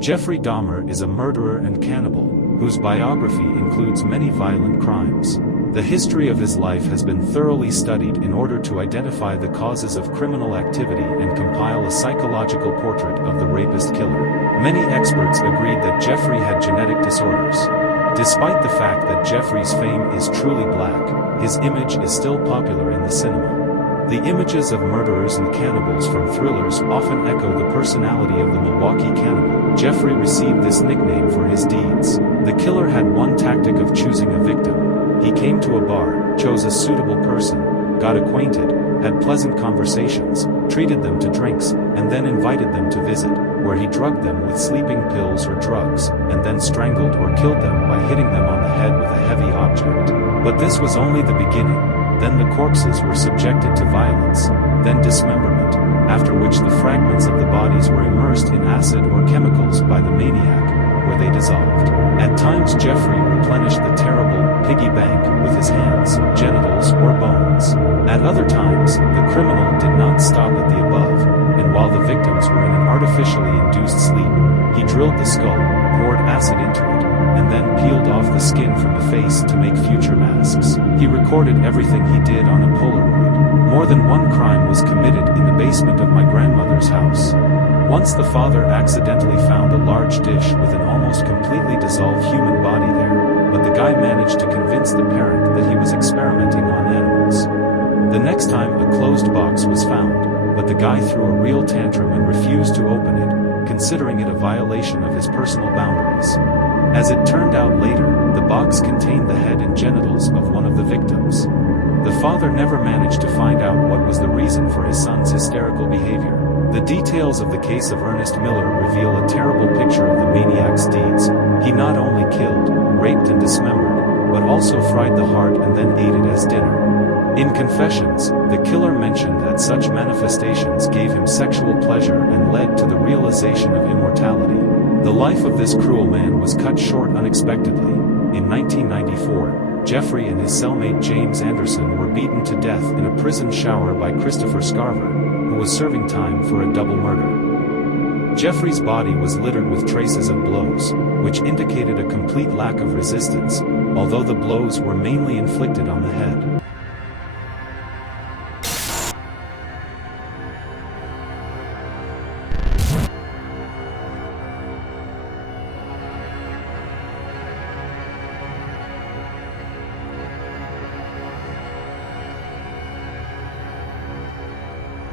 Jeffrey Dahmer is a murderer and cannibal, whose biography includes many violent crimes. The history of his life has been thoroughly studied in order to identify the causes of criminal activity and compile a psychological portrait of the rapist killer. Many experts agreed that Jeffrey had genetic disorders. Despite the fact that Jeffrey's fame is truly black, his image is still popular in the cinema. The images of murderers and cannibals from thrillers often echo the personality of the Milwaukee cannibal. Jeffrey received this nickname for his deeds. The killer had one tactic of choosing a victim. He came to a bar, chose a suitable person, got acquainted, had pleasant conversations, treated them to drinks, and then invited them to visit, where he drugged them with sleeping pills or drugs, and then strangled or killed them by hitting them on the head with a heavy object. But this was only the beginning. Then the corpses were subjected to violence, then dismemberment, after which the fragments of the bodies were immersed in acid or chemicals by the maniac, where they dissolved. At times Jeffrey replenished the terrible piggy bank with his hands, genitals, or bones. At other times, the criminal did not stop at the above, and while the victims were in an artificially induced sleep, he drilled the skull, poured acid into it, and then peeled off the skin from the face to make future masks. He recorded everything he did on a Polaroid. More than one crime was committed in the basement of my grandmother's house. Once the father accidentally found a large dish with an almost completely dissolved human body there, but the guy managed to convince the parent that he was experimenting on animals. The next time a closed box was found, but the guy threw a real tantrum and refused to open it, considering it a violation of his personal boundaries. As it turned out later, the box contained the head and genitals of one of the victims. The father never managed to find out what was the reason for his son's hysterical behavior. The details of the case of Ernest Miller reveal a terrible picture of the maniac's deeds. He not only killed, raped and dismembered, but also fried the heart and then ate it as dinner. In Confessions, the killer mentioned that such manifestations gave him sexual pleasure and led to the realization of immortality. The life of this cruel man was cut short unexpectedly. In 1994, Jeffrey and his cellmate James Anderson were beaten to death in a prison shower by Christopher Scarver, who was serving time for a double murder. Jeffrey's body was littered with traces of blows, which indicated a complete lack of resistance, although the blows were mainly inflicted on the head.